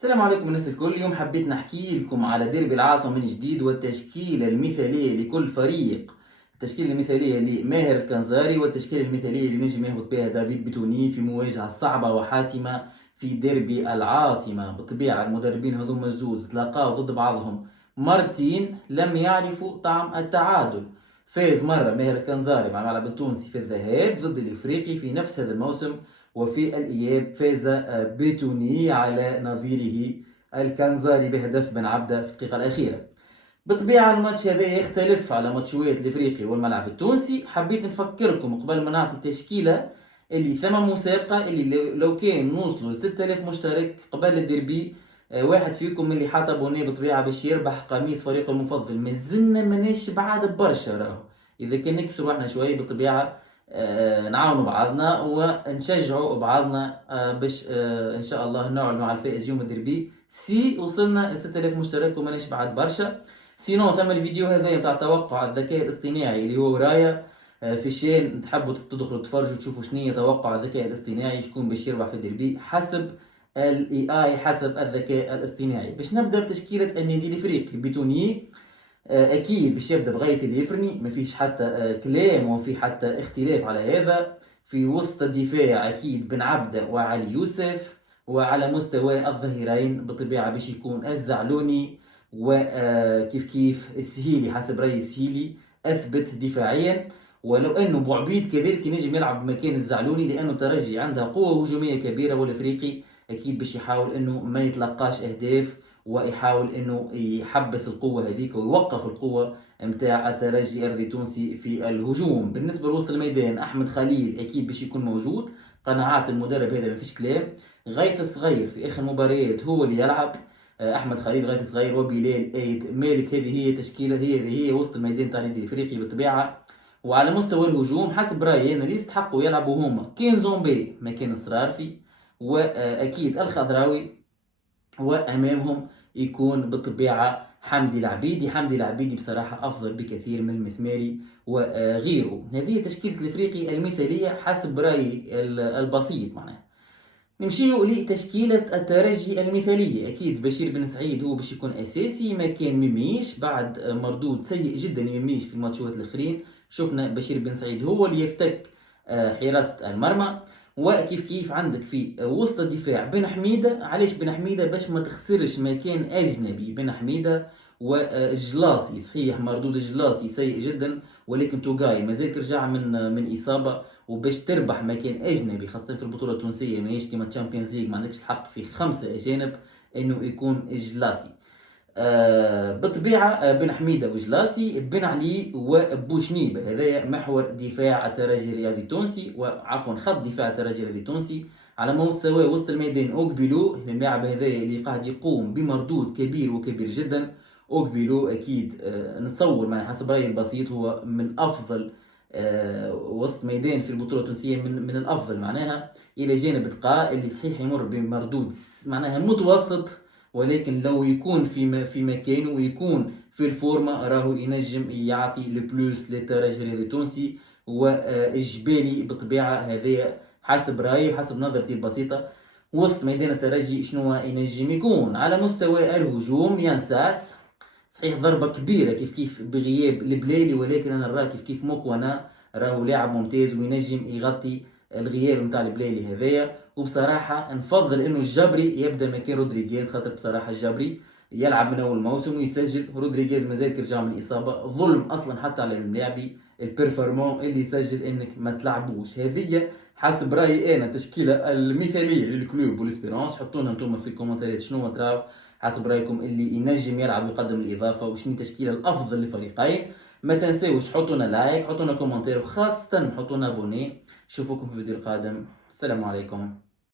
السلام عليكم الناس الكل. اليوم حبيت نحكي لكم على ديربي العاصمة من جديد والتشكيلة المثالية لكل فريق. التشكيلة المثالية لماهر الكنزاري والتشكيلة المثالية اللي نجم ياخذ بها دافيد بتوني في مواجهة صعبة وحاسمة في ديربي العاصمة. بالطبيعة المدربين هذوما الزوز تلاقاو ضد بعضهم مرتين لم يعرفوا طعم التعادل. فاز مرة ماهر الكنزاري مع الملعب التونسي في الذهاب ضد الإفريقي في نفس هذا الموسم، وفي الإياب فاز بتوني على نظيره الكنزاري بهدف بن عبدة في الدقيقة الأخيرة. بالطبيعة الماتش هذا يختلف على ماتشوات الإفريقي والملعب التونسي. حبيت نفكركم قبل ما نعطي التشكيلة اللي ثم مسابقة اللي لو كان نوصلوا ل 6000 مشترك قبل الديربي، واحد فيكم اللي حاط ابوني بالطبيعة باش يربح قميص فريقه المفضل. مازلنا ماناش بعاد برشا راهو، إذا كان نكسر روحنا شوي بالطبيعة نعاونوا بعضنا ونشجعوا بعضنا باش ان شاء الله نعلنوا على الفائز يوم الدربي سي وصلنا 6000 مشترك وماناش بعد برشا. سينو ثم الفيديو هذا نتاع توقع الذكاء الاصطناعي اللي هو ورايا في الشين، تحبوا تدخلوا تتفرجوا تشوفوا شنو توقع الذكاء الاصطناعي شكون باش يربح في الدربي حسب الاي اي، حسب الذكاء الاصطناعي. باش نبدا بتشكيله النادي الافريقي بتوني. اكيد باش يبدا بغيث اليفرني، ما فيش حتى كلام وفي حتى اختلاف على هذا. في وسط الدفاع اكيد بن عبده وعلي يوسف، وعلى مستوى الظهيرين بالطبيعه باش يكون الزعلوني وكيف كيف السهيلي. حسب رايي السهيلي اثبت دفاعيا، ولو انه بوعبيد كذلك ينجم يلعب مكان الزعلوني لانه ترجي عندها قوه هجوميه كبيره، والافريقي اكيد باش يحاول انه ما يتلقاش اهداف ويحاول انه يحبس القوه هذيك ويوقف القوه متاع الترجي الرياضي التونسي في الهجوم. بالنسبه لوسط الميدان احمد خليل اكيد باش يكون موجود، قناعات المدرب هذا ما فيش كلام. غيث الصغير في اخر مباريات هو اللي يلعب، احمد خليل غيث الصغير وبلال ايت مالك. هذه هي تشكيله، هي وسط الميدان تاع النادي الافريقي بالطبيعه. وعلى مستوى الهجوم حسب رايي انا اللي يستحقوا يلعبوا هما كين زومبي مكان الصرارفي، واكيد الخضراوي، وامامهم يكون بالطبيعه حمدي العبيدي. حمدي العبيدي بصراحه افضل بكثير من المسماري وغيره. هذه تشكيله الافريقي المثاليه حسب رايي البسيط. معناها نمشيو لتشكيلة الترجي المثالية. أكيد بشير بن سعيد هو باش يكون أساسي مكان ميميش بعد مردود سيء جدا ميميش في الماتشات الأخرين. شفنا بشير بن سعيد هو اللي يفتك حراسة المرمى. وكيف كيف عندك في وسط الدفاع بن حميدة. علاش بن حميدة؟ باش ما تخسرش مكان أجنبي. بن حميدة وجلاسي، صحيح مردود جلاسي سيء جدا، ولكن توغاي مازال ترجع من إصابة، وباش تربح مكان اجنبي خاصه في البطوله التونسيه ماهيش كيما تشامبيونز ليج ما عندكش الحق في 5 اجانب انه يكون جلاسي. بالطبيعه بن حميده وجلاسي، بن علي وبوشنيبه. هذايا محور دفاع الترجي الرياضي التونسي، وعفوا خط دفاع الترجي الرياضي التونسي. على مستوى وسط الميدان اوكبيلو اللاعب هذايا اللي قاعد يقوم بمردود كبير وكبير جدا. اوكبيلو اكيد نتصور من حسب رايي البسيط هو من افضل وسط ميدان في البطوله التونسيه، من الافضل معناها، الى جانب تقاء اللي صحيح يمر بمردود معناها متوسط، ولكن لو يكون في مكانه ويكون في الفورمه راهو ينجم يعطي البلوس للترجي الرياضي التونسي. والجبالي بالطبيعه هذايا حسب رايي وحسب نظرتي البسيطه وسط ميدان الترجي شنو ينجم يكون. على مستوى الهجوم ينساس، صحيح ضربة كبيرة كيف كيف بغياب البليلي، ولكن أنا نراه كيف كيف مكونة راهو لاعب ممتاز وينجم يغطي الغياب نتاع البليلي هذايا. وبصراحة نفضل إنه الجبري يبدأ مكان رودريغيز، خاطر بصراحة الجبري يلعب من أول موسم ويسجل. رودريغيز مازال كيرجع من الإصابة، ظلم أصلا حتى على اللاعبي البيرفورمون اللي يسجل إنك ما تلعبوش. هذه حسب رأيي أنا تشكيلة المثالية للكلوب والإسبيرونس. حطونا انتم في الكومنتات شنو تراو حسب رايكم اللي ينجم يلعب ويقدم الاضافه، وشنو التشكيله الافضل للفريقين. ما تنساوش حطونا لايك، حطونا كومنتير، وخاصه حطونا ابوني. نشوفكم في الفيديو القادم. السلام عليكم.